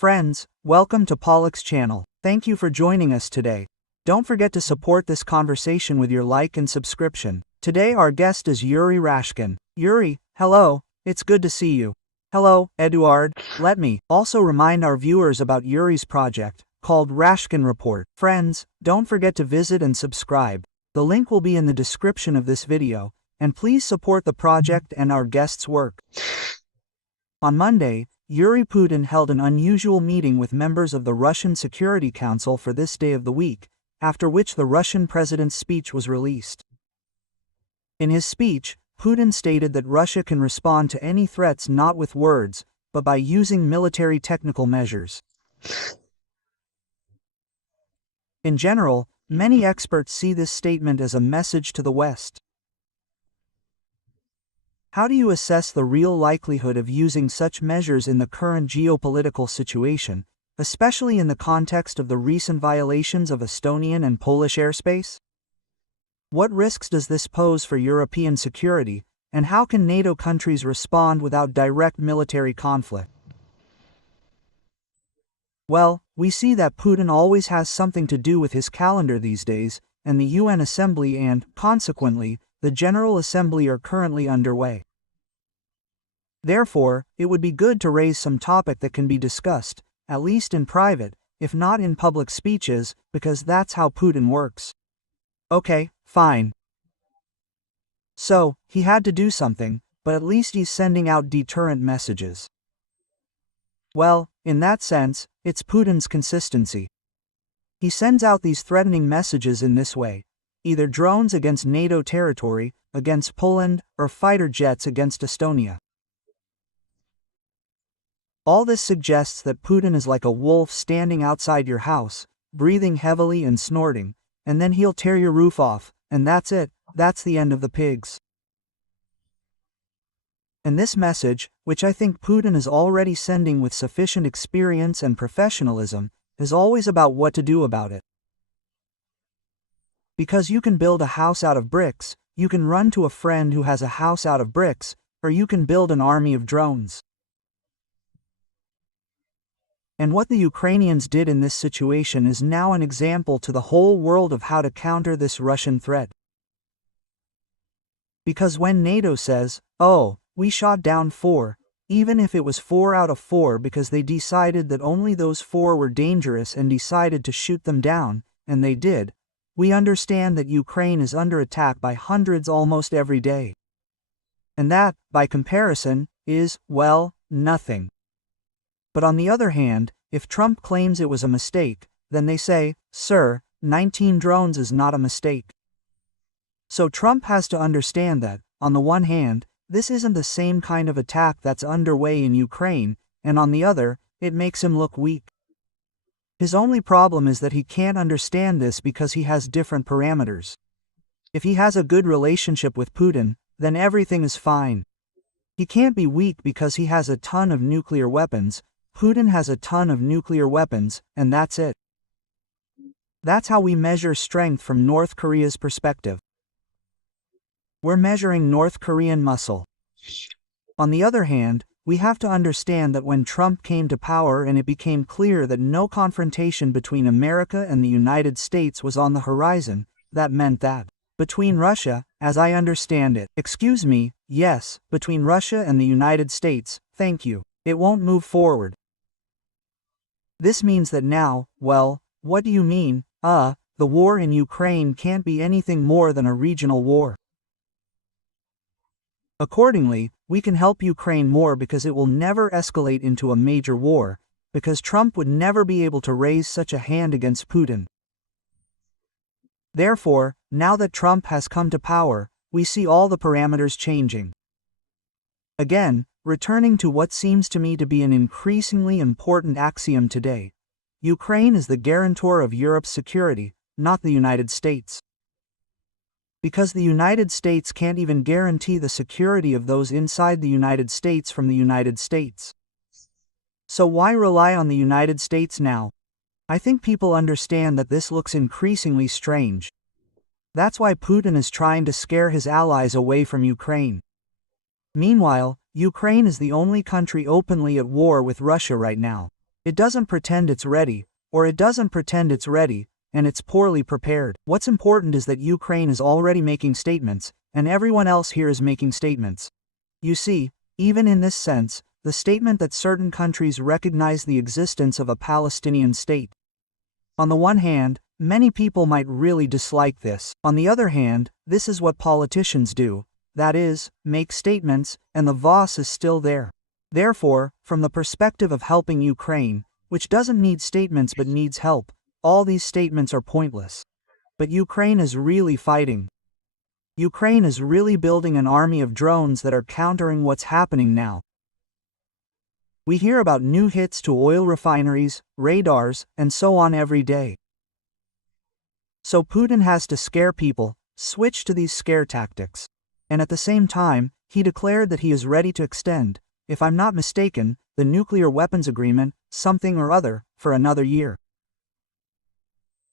Friends, welcome to Pollock's channel. Thank you for joining us today. Don't forget to support this conversation with your like and subscription. Today our guest is Yuri Rashkin. Yuri, hello, it's good to see you. Hello, Eduard. Let me also remind our viewers about Yuri's project, called Rashkin Report. Friends, don't forget to visit and subscribe. The link will be in the description of this video, and please support the project and our guest's work. On Monday, Yuri Putin held an unusual meeting with members of the Russian Security Council for this day of the week, after which the Russian president's speech was released. In his speech, Putin stated that Russia can respond to any threats not with words, but by using military technical measures. In general, many experts see this statement as a message to the West. How do you assess the real likelihood of using such measures in the current geopolitical situation, especially in the context of the recent violations of Estonian and Polish airspace? What risks does this pose for European security, and how can NATO countries respond without direct military conflict? Well, we see that Putin always has something to do with his calendar these days, and the UN Assembly and, consequently, the General Assembly are currently underway. Therefore, it would be good to raise some topic that can be discussed, at least in private, if not in public speeches, because that's how Putin works. Okay, fine. So, he had to do something, but at least he's sending out deterrent messages. Well, in that sense, it's Putin's consistency. He sends out these threatening messages in this way: either drones against NATO territory, against Poland, or fighter jets against Estonia. All this suggests that Putin is like a wolf standing outside your house, breathing heavily and snorting, and then he'll tear your roof off, and that's it, that's the end of the pigs. And this message, which I think Putin is already sending with sufficient experience and professionalism, is always about what to do about it. Because you can build a house out of bricks, you can run to a friend who has a house out of bricks, or you can build an army of drones. And what the Ukrainians did in this situation is now an example to the whole world of how to counter this Russian threat. Because when NATO says, "Oh, we shot down 4, even if it was 4 out of 4 because they decided that only those 4 were dangerous and decided to shoot them down, and they did," we understand that Ukraine is under attack by hundreds almost every day. And that, by comparison, is, well, nothing. But on the other hand, if Trump claims it was a mistake, then they say, "Sir, 19 drones is not a mistake." So Trump has to understand that, on the one hand, this isn't the same kind of attack that's underway in Ukraine, and on the other, it makes him look weak. His only problem is that he can't understand this because he has different parameters. If he has a good relationship with Putin, then everything is fine. He can't be weak because he has a ton of nuclear weapons. Putin has a ton of nuclear weapons, and that's it. That's how we measure strength from North Korea's perspective. We're measuring North Korean muscle. On the other hand, we have to understand that when Trump came to power and it became clear that no confrontation between America and the United States was on the horizon, that meant that, between Russia, as I understand it, between Russia and the United States, thank you, it won't move forward. This means that now, well, what do you mean? The war in Ukraine can't be anything more than a regional war. Accordingly, we can help Ukraine more because it will never escalate into a major war, because Trump would never be able to raise such a hand against Putin. Therefore, now that Trump has come to power, we see all the parameters changing. Again, returning to what seems to me to be an increasingly important axiom today, Ukraine is the guarantor of Europe's security, not the United States. Because the United States can't even guarantee the security of those inside the United States from the United States. So why rely on the United States now? I think people understand that this looks increasingly strange. That's why Putin is trying to scare his allies away from Ukraine. Meanwhile, Ukraine is the only country openly at war with Russia right now. It doesn't pretend it's ready, or it doesn't pretend it's ready, and it's poorly prepared. What's important is that Ukraine is already making statements, and everyone else here is making statements. You see, even in this sense, the statement that certain countries recognize the existence of a Palestinian state. On the one hand, many people might really dislike this. On the other hand, this is what politicians do. That is, make statements, and the vase is still there. Therefore, from the perspective of helping Ukraine, which doesn't need statements but needs help, all these statements are pointless. But Ukraine is really fighting. Ukraine is really building an army of drones that are countering what's happening now. We hear about new hits to oil refineries, radars, and so on every day. So Putin has to scare people, switch to these scare tactics. And at the same time, he declared that he is ready to extend, if I'm not mistaken, the nuclear weapons agreement, something or other, for another year.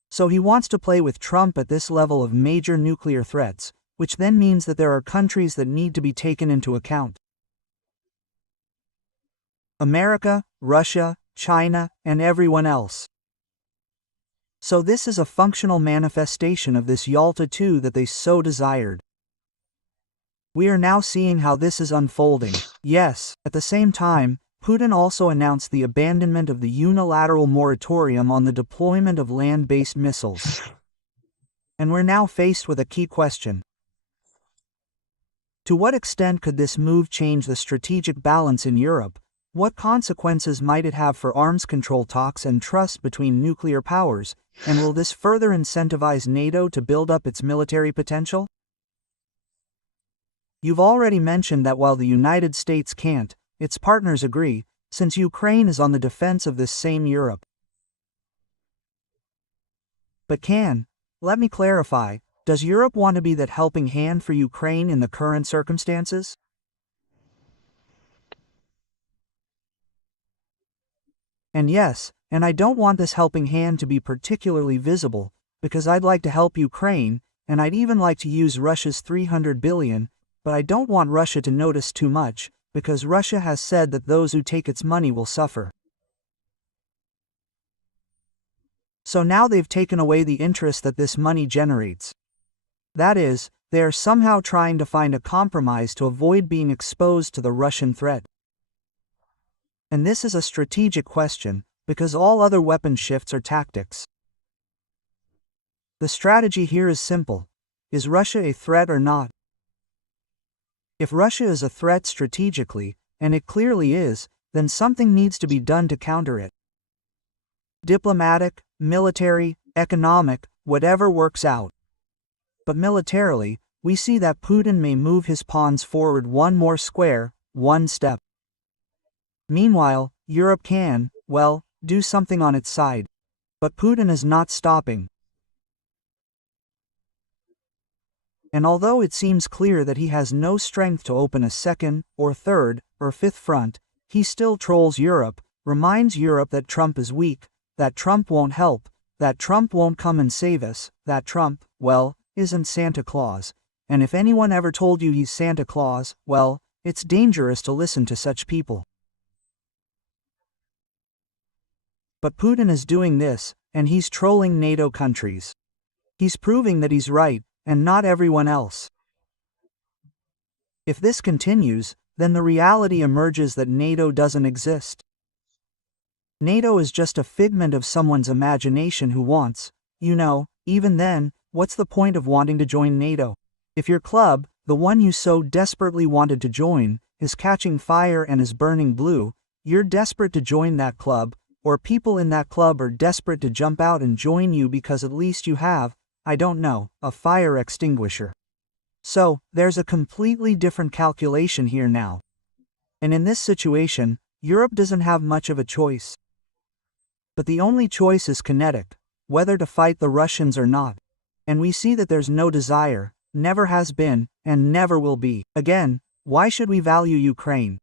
So he wants to play with Trump at this level of major nuclear threats, which then means that there are countries that need to be taken into account. America, Russia, China, and everyone else. So this is a functional manifestation of this Yalta II that they so desired. We are now seeing how this is unfolding. Yes, at the same time, Putin also announced the abandonment of the unilateral moratorium on the deployment of land-based missiles. And we're now faced with a key question. To what extent could this move change the strategic balance in Europe? What consequences might it have for arms control talks and trust between nuclear powers, and will this further incentivize NATO to build up its military potential? You've already mentioned that while the United States can't, its partners agree, since Ukraine is on the defense of this same Europe. But let me clarify, does Europe want to be that helping hand for Ukraine in the current circumstances? And yes, and I don't want this helping hand to be particularly visible, because I'd like to help Ukraine, and I'd even like to use Russia's $300 billion, but I don't want Russia to notice too much, because Russia has said that those who take its money will suffer. So now they've taken away the interest that this money generates. That is, they are somehow trying to find a compromise to avoid being exposed to the Russian threat. And this is a strategic question, because all other weapon shifts are tactics. The strategy here is simple. Is Russia a threat or not? If Russia is a threat strategically, and it clearly is, then something needs to be done to counter it. Diplomatic, military, economic, whatever works out. But militarily, we see that Putin may move his pawns forward one more square, one step. Meanwhile, Europe can, well, do something on its side. But Putin is not stopping. And although it seems clear that he has no strength to open a second, or third, or fifth front, he still trolls Europe, reminds Europe that Trump is weak, that Trump won't help, that Trump won't come and save us, that Trump, well, isn't Santa Claus. And if anyone ever told you he's Santa Claus, well, it's dangerous to listen to such people. But Putin is doing this, and he's trolling NATO countries. He's proving that he's right, and not everyone else. If this continues, then the reality emerges that NATO doesn't exist. NATO is just a figment of someone's imagination who wants, even then, what's the point of wanting to join NATO? If your club, the one you so desperately wanted to join, is catching fire and is burning blue, you're desperate to join that club, or people in that club are desperate to jump out and join you because at least you have, a fire extinguisher. So, there's a completely different calculation here now. And in this situation, Europe doesn't have much of a choice. But the only choice is kinetic, whether to fight the Russians or not. And we see that there's no desire, never has been, and never will be. Again, why should we value Ukraine?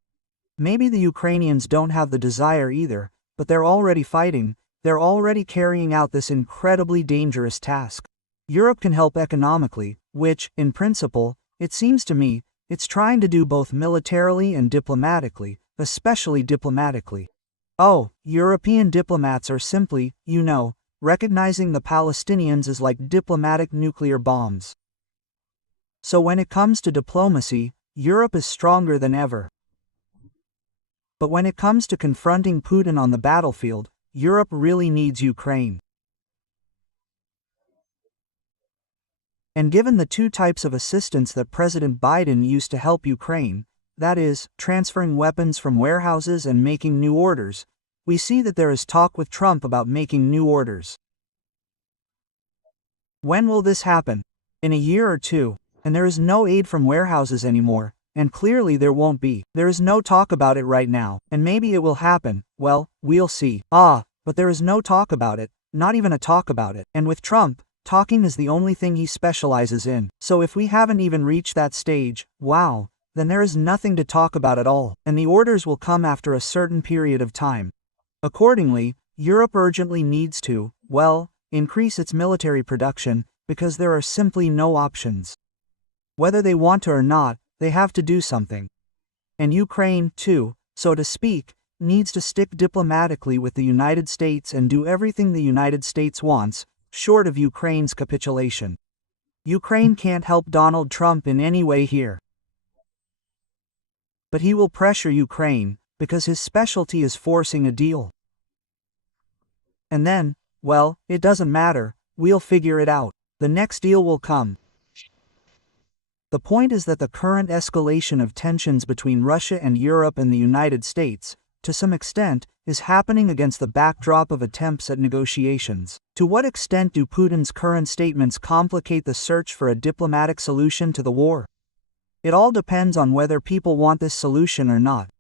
Maybe the Ukrainians don't have the desire either, but they're already fighting, they're already carrying out this incredibly dangerous task. Europe can help economically, which, in principle, it seems to me, it's trying to do both militarily and diplomatically, especially diplomatically. Oh, European diplomats are simply, recognizing the Palestinians as like diplomatic nuclear bombs. So when it comes to diplomacy, Europe is stronger than ever. But when it comes to confronting Putin on the battlefield, Europe really needs Ukraine. And given the two types of assistance that President Biden used to help Ukraine, that is, transferring weapons from warehouses and making new orders, we see that there is talk with Trump about making new orders. When will this happen? In a year or two, and there is no aid from warehouses anymore, and clearly there won't be. There is no talk about it right now, and maybe it will happen, well, we'll see. But there is no talk about it, not even a talk about it. And with Trump, talking is the only thing he specializes in. So if we haven't even reached that stage, wow, then there is nothing to talk about at all, and the orders will come after a certain period of time. Accordingly, Europe urgently needs to, increase its military production, because there are simply no options. Whether they want to or not, they have to do something. And Ukraine, too, so to speak, needs to stick diplomatically with the United States and do everything the United States wants, short of Ukraine's capitulation. Ukraine can't help Donald Trump in any way here. But he will pressure Ukraine, because his specialty is forcing a deal. And then, it doesn't matter, we'll figure it out. The next deal will come. The point is that the current escalation of tensions between Russia and Europe and the United States, to some extent, is happening against the backdrop of attempts at negotiations. To what extent do Putin's current statements complicate the search for a diplomatic solution to the war? It all depends on whether people want this solution or not.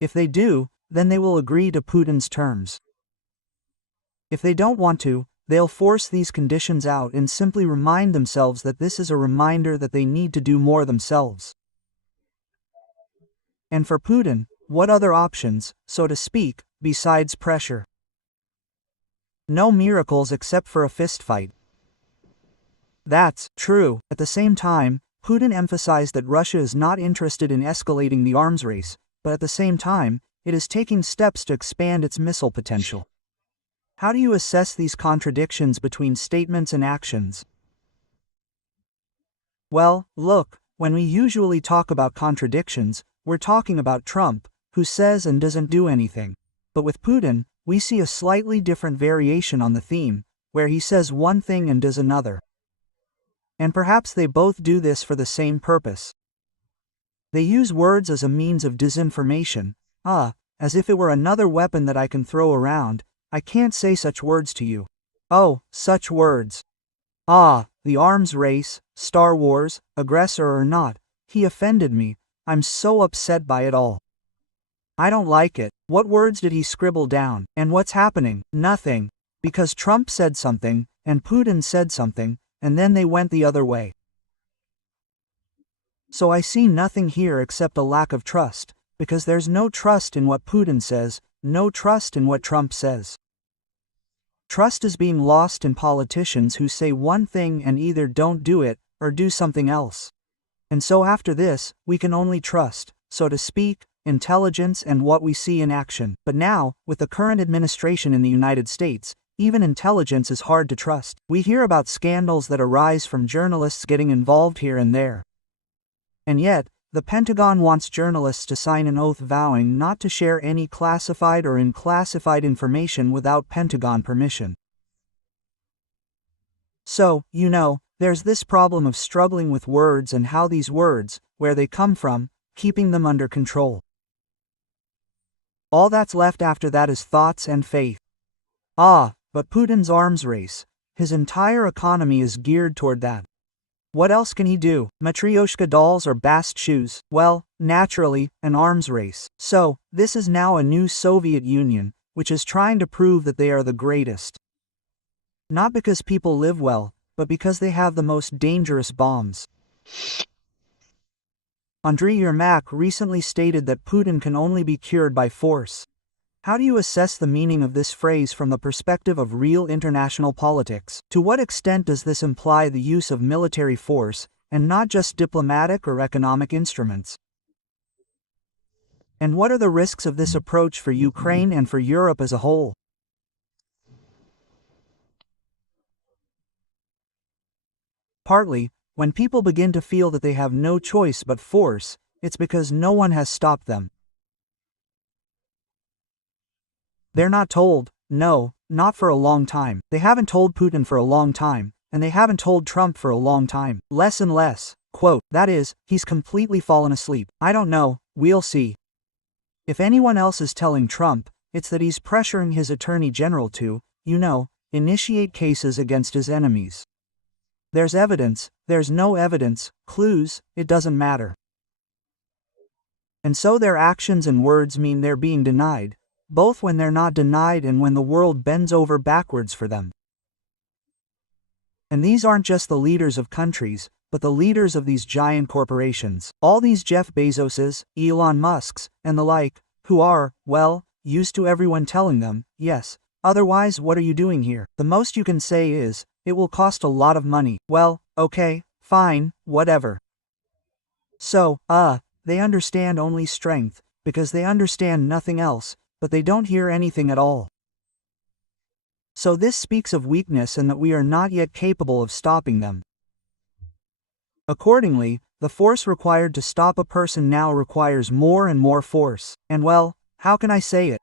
If they do, then they will agree to Putin's terms. If they don't want to, they'll force these conditions out and simply remind themselves that this is a reminder that they need to do more themselves. And for Putin, what other options, so to speak, besides pressure? No miracles except for a fistfight. That's true. At the same time, Putin emphasized that Russia is not interested in escalating the arms race, but at the same time, it is taking steps to expand its missile potential. How do you assess these contradictions between statements and actions? Well, look, when we usually talk about contradictions, we're talking about Trump, who says and doesn't do anything. But with Putin, we see a slightly different variation on the theme, where he says one thing and does another. And perhaps they both do this for the same purpose. They use words as a means of disinformation, as if it were another weapon that I can throw around. I can't say such words to you. Oh, such words. The arms race, Star Wars, aggressor or not, he offended me. I'm so upset by it all. I don't like it. What words did he scribble down? And what's happening? Nothing. Because Trump said something, and Putin said something, and then they went the other way. So I see nothing here except a lack of trust, because there's no trust in what Putin says, no trust in what Trump says. Trust is being lost in politicians who say one thing and either don't do it, or do something else. And so after this, we can only trust, so to speak, intelligence and what we see in action. But now, with the current administration in the United States, even intelligence is hard to trust. We hear about scandals that arise from journalists getting involved here and there. And yet, the Pentagon wants journalists to sign an oath vowing not to share any classified or unclassified information without Pentagon permission. So, there's this problem of struggling with words and how these words, where they come from, keeping them under control. All that's left after that is thoughts and faith. But Putin's arms race, his entire economy is geared toward that. What else can he do? Matryoshka dolls or bast shoes? Well, naturally, an arms race. So, this is now a new Soviet Union, which is trying to prove that they are the greatest. Not because people live well, but because they have the most dangerous bombs. Andriy Yermak recently stated that Putin can only be cured by force. How do you assess the meaning of this phrase from the perspective of real international politics? To what extent does this imply the use of military force, and not just diplomatic or economic instruments? And what are the risks of this approach for Ukraine and for Europe as a whole? Partly, when people begin to feel that they have no choice but force, it's because no one has stopped them. They're not told, no, not for a long time. They haven't told Putin for a long time, and they haven't told Trump for a long time. Less and less. Quote, that is, he's completely fallen asleep. I don't know, we'll see. If anyone else is telling Trump, it's that he's pressuring his attorney general to, initiate cases against his enemies. There's evidence, there's no evidence, clues, it doesn't matter. And so their actions and words mean they're being denied, both when they're not denied and when the world bends over backwards for them. And these aren't just the leaders of countries, but the leaders of these giant corporations. All these Jeff Bezoses, Elon Musks, and the like, who are, well, used to everyone telling them, yes, otherwise what are you doing here? The most you can say is, it will cost a lot of money. Well, okay, fine, whatever. So, they understand only strength, because they understand nothing else, but they don't hear anything at all. So this speaks of weakness and that we are not yet capable of stopping them. Accordingly, the force required to stop a person now requires more and more force. And well, how can I say it?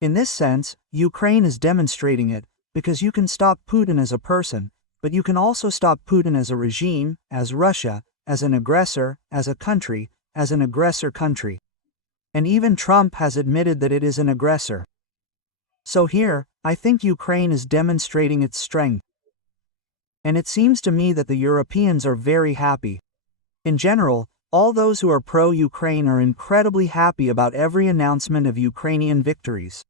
In this sense, Ukraine is demonstrating it, because you can stop Putin as a person, but you can also stop Putin as a regime, as Russia, as an aggressor, as a country, as an aggressor country. And even Trump has admitted that it is an aggressor. So here, I think Ukraine is demonstrating its strength. And it seems to me that the Europeans are very happy. In general, all those who are pro-Ukraine are incredibly happy about every announcement of Ukrainian victories.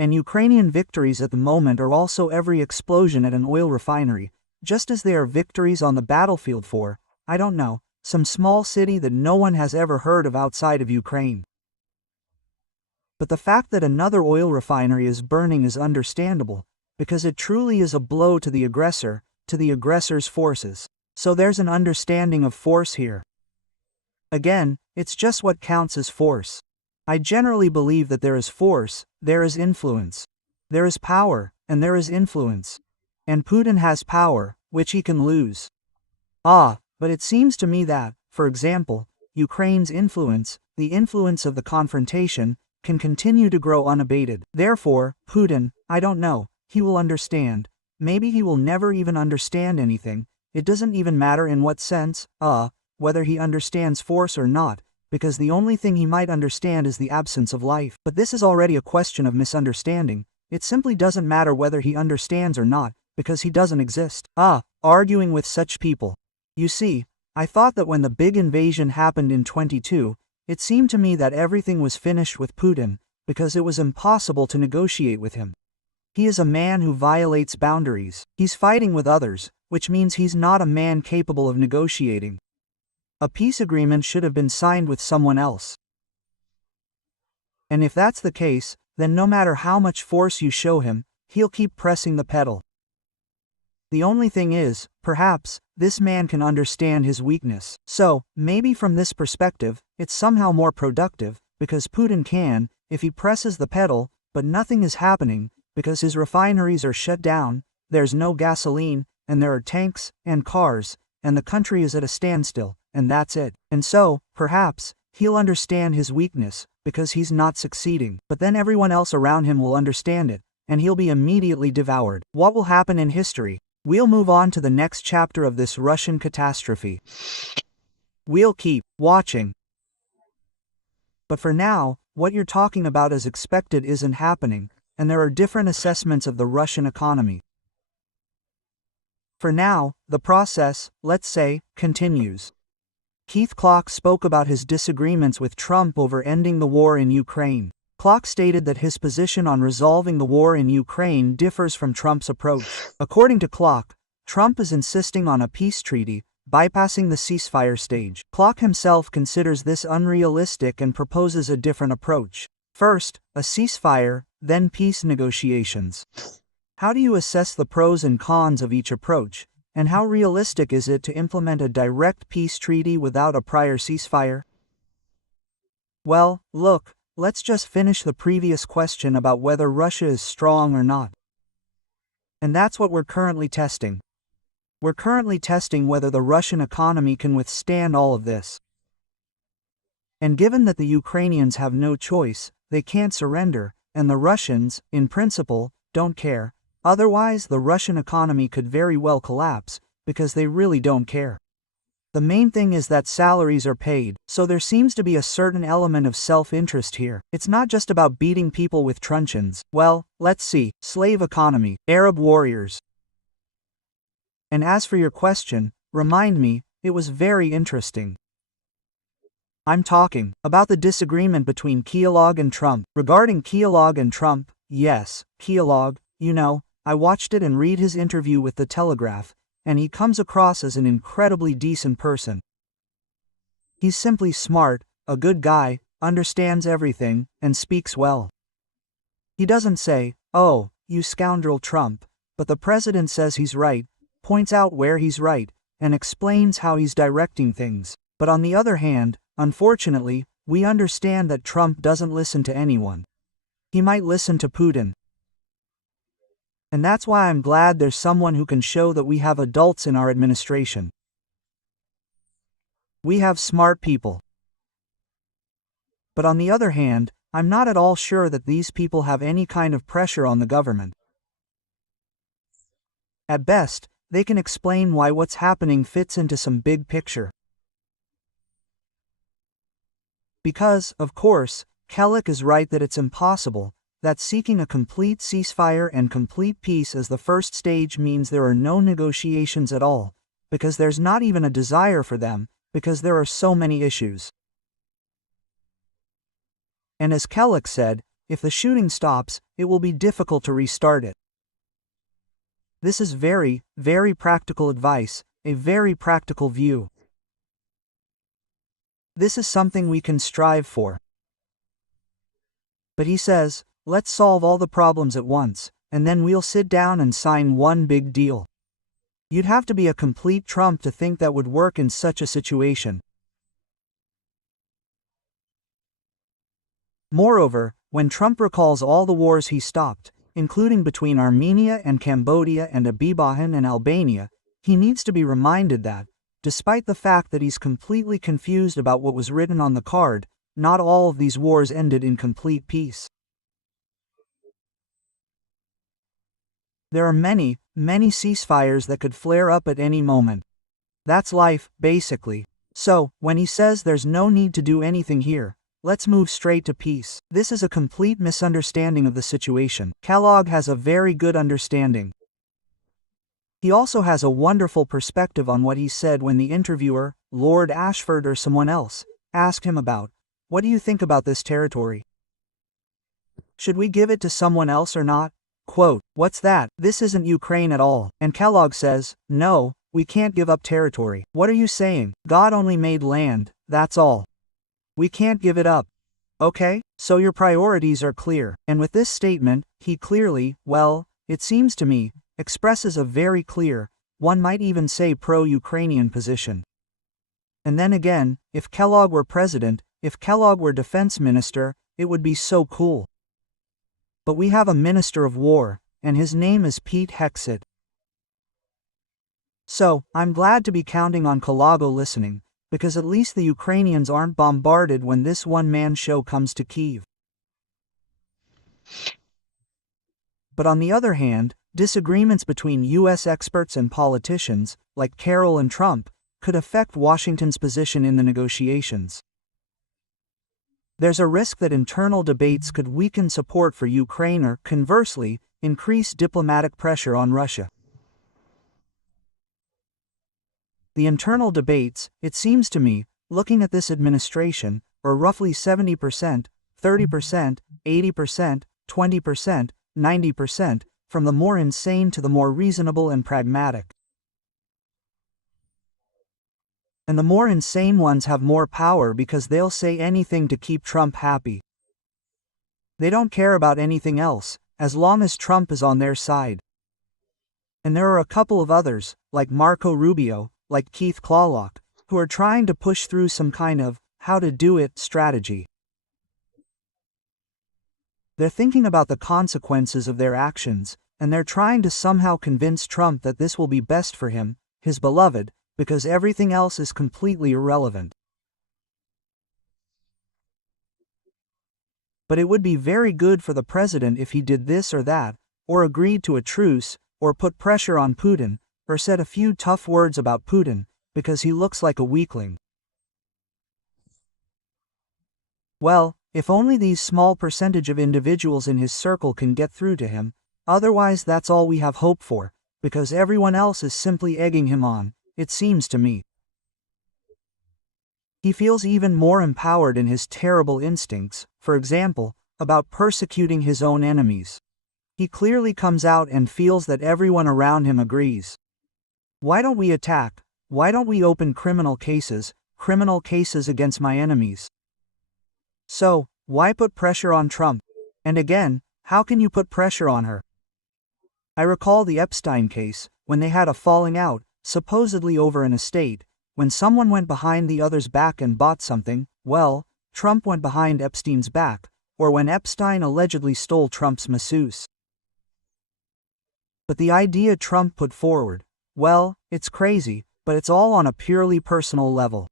And Ukrainian victories at the moment are also every explosion at an oil refinery, just as they are victories on the battlefield for, I don't know, some small city that no one has ever heard of outside of Ukraine. But the fact that another oil refinery is burning is understandable, because it truly is a blow to the aggressor, to the aggressor's forces. So there's an understanding of force here. Again, it's just what counts as force. I generally believe that there is force, there is influence. There is power, and there is influence. And Putin has power, which he can lose. But it seems to me that, for example, Ukraine's influence, the influence of the confrontation, can continue to grow unabated. Therefore, Putin, I don't know, he will understand. Maybe he will never even understand anything. It doesn't even matter in what sense, whether he understands force or not, because the only thing he might understand is the absence of life. But this is already a question of misunderstanding. It simply doesn't matter whether he understands or not, because he doesn't exist. Arguing with such people. You see, I thought that when the big invasion happened in 22, it seemed to me that everything was finished with Putin, because it was impossible to negotiate with him. He is a man who violates boundaries. He's fighting with others, which means he's not a man capable of negotiating. A peace agreement should have been signed with someone else. And if that's the case, then no matter how much force you show him, he'll keep pressing the pedal. The only thing is, perhaps, this man can understand his weakness. So, maybe from this perspective, it's somehow more productive, because Putin can, if he presses the pedal, but nothing is happening, because his refineries are shut down, there's no gasoline, and there are tanks, and cars, and the country is at a standstill, and that's it. And so, perhaps, he'll understand his weakness, because he's not succeeding. But then everyone else around him will understand it, and he'll be immediately devoured. What will happen in history? We'll move on to the next chapter of this Russian catastrophe. We'll keep watching. But for now, what you're talking about as expected isn't happening, and there are different assessments of the Russian economy. For now, the process, let's say, continues. Keith Klok spoke about his disagreements with Trump over ending the war in Ukraine. Klok stated that his position on resolving the war in Ukraine differs from Trump's approach. According to Klok, Trump is insisting on a peace treaty, bypassing the ceasefire stage. Klok himself considers this unrealistic and proposes a different approach. First, a ceasefire, then peace negotiations. How do you assess the pros and cons of each approach, and how realistic is it to implement a direct peace treaty without a prior ceasefire? Well, look, let's just finish the previous question about whether Russia is strong or not. And that's what we're currently testing. We're currently testing whether the Russian economy can withstand all of this. And given that the Ukrainians have no choice, they can't surrender, and the Russians, in principle, don't care. Otherwise, the Russian economy could very well collapse, because they really don't care. The main thing is that salaries are paid, so there seems to be a certain element of self-interest here. It's not just about beating people with truncheons. Well, let's see. Slave economy, Arab warriors. And as for your question, remind me, it was very interesting. I'm talking about the disagreement between Kellogg and Trump. Regarding Kellogg and Trump, yes, Kellogg, I watched it and read his interview with The Telegraph, and he comes across as an incredibly decent person. He's simply smart, a good guy, understands everything, and speaks well. He doesn't say, "Oh, you scoundrel Trump," but the president says he's right, points out where he's right, and explains how he's directing things. But on the other hand, unfortunately, we understand that Trump doesn't listen to anyone. He might listen to Putin. And that's why I'm glad there's someone who can show that we have adults in our administration. We have smart people. But on the other hand, I'm not at all sure that these people have any kind of pressure on the government. At best, they can explain why what's happening fits into some big picture. Because, of course, Kellogg is right that it's impossible, that seeking a complete ceasefire and complete peace as the first stage means there are no negotiations at all, because there's not even a desire for them, because there are so many issues. And as Kellogg said, if the shooting stops, it will be difficult to restart it. This is very, very practical advice, a very practical view. This is something we can strive for. But he says, let's solve all the problems at once, and then we'll sit down and sign one big deal. You'd have to be a complete Trump to think that would work in such a situation. Moreover, when Trump recalls all the wars he stopped, including between Armenia and Cambodia and Azerbaijan and Albania, he needs to be reminded that, despite the fact that he's completely confused about what was written on the card, not all of these wars ended in complete peace. There are many, many ceasefires that could flare up at any moment. That's life, basically. So, when he says there's no need to do anything here, let's move straight to peace, this is a complete misunderstanding of the situation. Kellogg has a very good understanding. He also has a wonderful perspective on what he said when the interviewer, Lord Ashford or someone else, asked him about, "What do you think about this territory? Should we give it to someone else or not?" Quote, "What's that? This isn't Ukraine at all." And Kellogg says, "No, we can't give up territory. What are you saying? God only made land, that's all. We can't give it up. Okay, so your priorities are clear." And with this statement, he clearly, well, it seems to me, expresses a very clear, one might even say pro-Ukrainian position. And then again, if Kellogg were president, if Kellogg were defense minister, it would be so cool. But we have a minister of war, and his name is Pete Hegseth. So, I'm glad to be counting on Kellogg listening, because at least the Ukrainians aren't bombarded when this one-man show comes to Kyiv. But on the other hand, disagreements between U.S. experts and politicians, like Carroll and Trump, could affect Washington's position in the negotiations. There's a risk that internal debates could weaken support for Ukraine or, conversely, increase diplomatic pressure on Russia. The internal debates, it seems to me, looking at this administration, are roughly 70%, 30%, 80%, 20%, 90%, from the more insane to the more reasonable and pragmatic. And the more insane ones have more power because they'll say anything to keep Trump happy. They don't care about anything else, as long as Trump is on their side. And there are a couple of others, like Marco Rubio, like Keith Klolock, who are trying to push through some kind of how to do it strategy. They're thinking about the consequences of their actions, and they're trying to somehow convince Trump that this will be best for him, his beloved, because everything else is completely irrelevant. But it would be very good for the president if he did this or that, or agreed to a truce, or put pressure on Putin, or said a few tough words about Putin, because he looks like a weakling. Well, if only these small percentage of individuals in his circle can get through to him, otherwise that's all we have hope for, because everyone else is simply egging him on, it seems to me. He feels even more empowered in his terrible instincts, for example, about persecuting his own enemies. He clearly comes out and feels that everyone around him agrees. Why don't we attack? Why don't we open criminal cases against my enemies? So, why put pressure on Trump? And again, how can you put pressure on her? I recall the Epstein case, when they had a falling out, supposedly over an estate, when someone went behind the other's back and bought something, well, Trump went behind Epstein's back, or when Epstein allegedly stole Trump's masseuse. But the idea Trump put forward, well, it's crazy, but it's all on a purely personal level.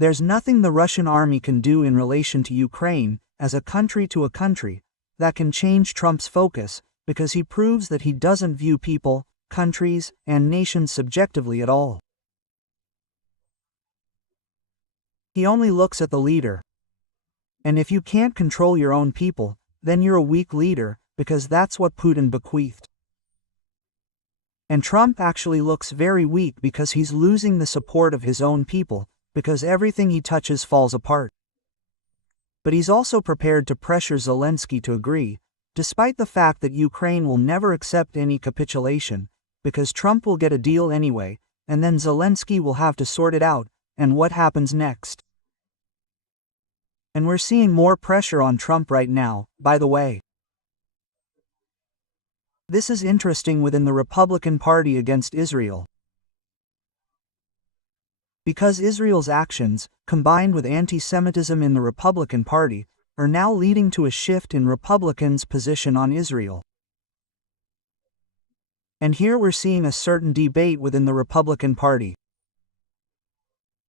There's nothing the Russian army can do in relation to Ukraine, as a country to a country, that can change Trump's focus, because he proves that he doesn't view people, countries, and nations subjectively at all. He only looks at the leader. And if you can't control your own people, then you're a weak leader, because that's what Putin bequeathed. And Trump actually looks very weak because he's losing the support of his own people, because everything he touches falls apart. But he's also prepared to pressure Zelensky to agree, despite the fact that Ukraine will never accept any capitulation, because Trump will get a deal anyway, and then Zelensky will have to sort it out, and what happens next? And we're seeing more pressure on Trump right now, by the way. This is interesting within the Republican Party against Israel. Because Israel's actions, combined with anti-Semitism in the Republican Party, are now leading to a shift in Republicans' position on Israel. And here we're seeing a certain debate within the Republican Party.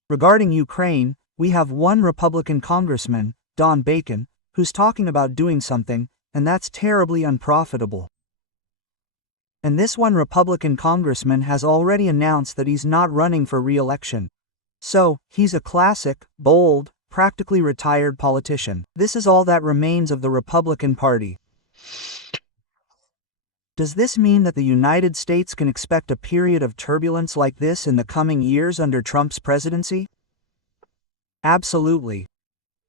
Regarding Ukraine, we have one Republican congressman, Don Bacon, who's talking about doing something, and that's terribly unprofitable. And this one Republican congressman has already announced that he's not running for re-election. So, he's a classic, bold, practically retired politician. This is all that remains of the Republican Party. Does this mean that the United States can expect a period of turbulence like this in the coming years under Trump's presidency? Absolutely.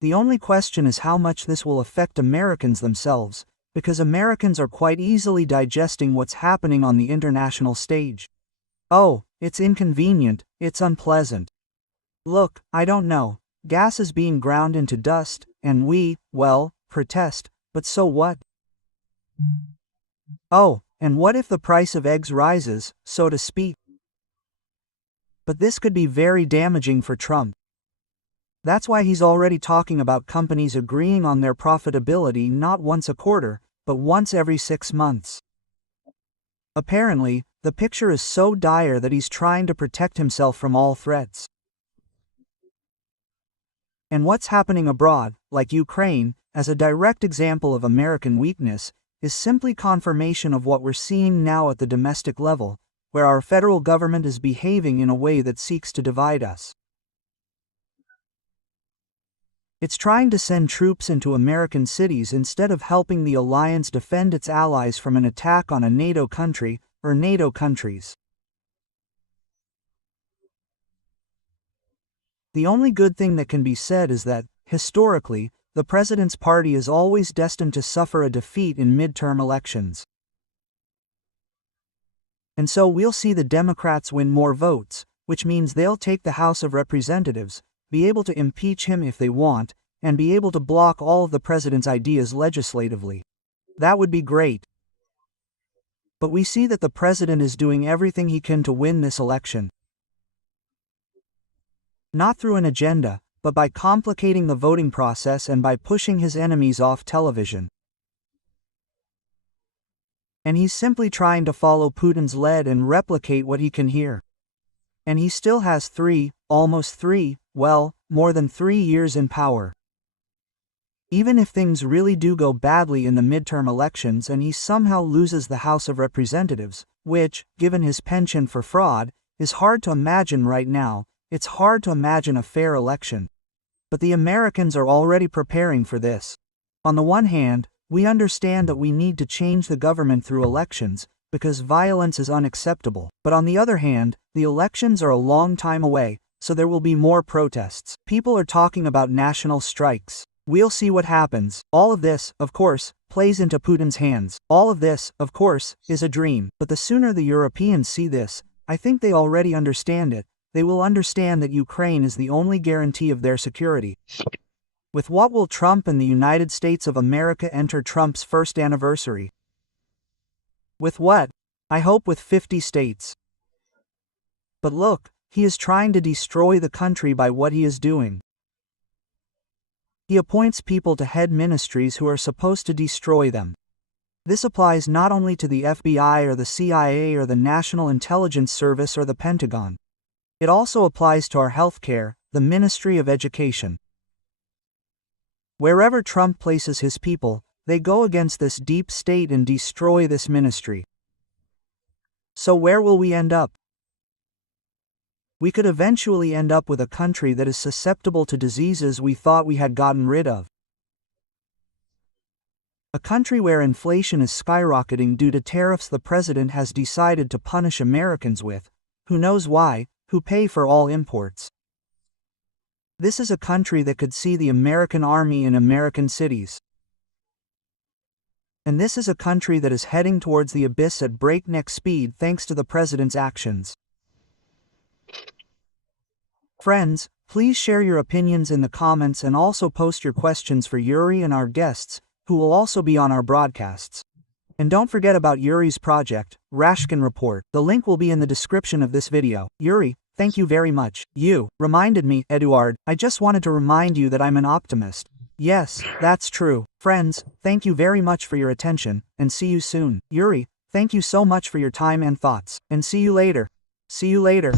The only question is how much this will affect Americans themselves, because Americans are quite easily digesting what's happening on the international stage. Oh, it's inconvenient, it's unpleasant. Look, I don't know, gas is being ground into dust, and we, well, protest, but so what? Oh, and what if the price of eggs rises, so to speak? But this could be very damaging for Trump. That's why he's already talking about companies agreeing on their profitability not once a quarter, but once every 6 months. Apparently, the picture is so dire that he's trying to protect himself from all threats. And what's happening abroad, like Ukraine, as a direct example of American weakness, is simply confirmation of what we're seeing now at the domestic level, where our federal government is behaving in a way that seeks to divide us. It's trying to send troops into American cities instead of helping the alliance defend its allies from an attack on a NATO country, or NATO countries. The only good thing that can be said is that, historically, the president's party is always destined to suffer a defeat in midterm elections. And so we'll see the Democrats win more votes, which means they'll take the House of Representatives, be able to impeach him if they want, and be able to block all of the president's ideas legislatively. That would be great. But we see that the president is doing everything he can to win this election. Not through an agenda, but by complicating the voting process and by pushing his enemies off television. And he's simply trying to follow Putin's lead and replicate what he can hear. And he still has more than 3 years in power. Even if things really do go badly in the midterm elections and he somehow loses the House of Representatives, which, given his penchant for fraud, is hard to imagine right now, it's hard to imagine a fair election. But the Americans are already preparing for this. On the one hand, we understand that we need to change the government through elections, because violence is unacceptable. But on the other hand, the elections are a long time away, so there will be more protests. People are talking about national strikes. We'll see what happens. All of this, of course, plays into Putin's hands. All of this, of course, is a dream. But the sooner the Europeans see this, I think they already understand it, they will understand that Ukraine is the only guarantee of their security. With what will Trump and the United States of America enter Trump's first anniversary? With what? I hope with 50 states. But look, he is trying to destroy the country by what he is doing. He appoints people to head ministries who are supposed to destroy them. This applies not only to the FBI or the CIA or the National Intelligence Service or the Pentagon. It also applies to our healthcare, the Ministry of Education. Wherever Trump places his people, they go against this deep state and destroy this ministry. So where will we end up? We could eventually end up with a country that is susceptible to diseases we thought we had gotten rid of. A country where inflation is skyrocketing due to tariffs the president has decided to punish Americans with, who knows why, who pay for all imports. This is a country that could see the American army in American cities. And this is a country that is heading towards the abyss at breakneck speed thanks to the president's actions. Friends, please share your opinions in the comments and also post your questions for Yuri and our guests, who will also be on our broadcasts. And don't forget about Yuri's project, Rashkin Report. The link will be in the description of this video. Yuri, thank you very much. You reminded me, Eduard. I just wanted to remind you that I'm an optimist. Yes, that's true. Friends, thank you very much for your attention, and see you soon. Yuri, thank you so much for your time and thoughts, and see you later. See you later.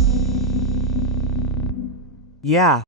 Yeah.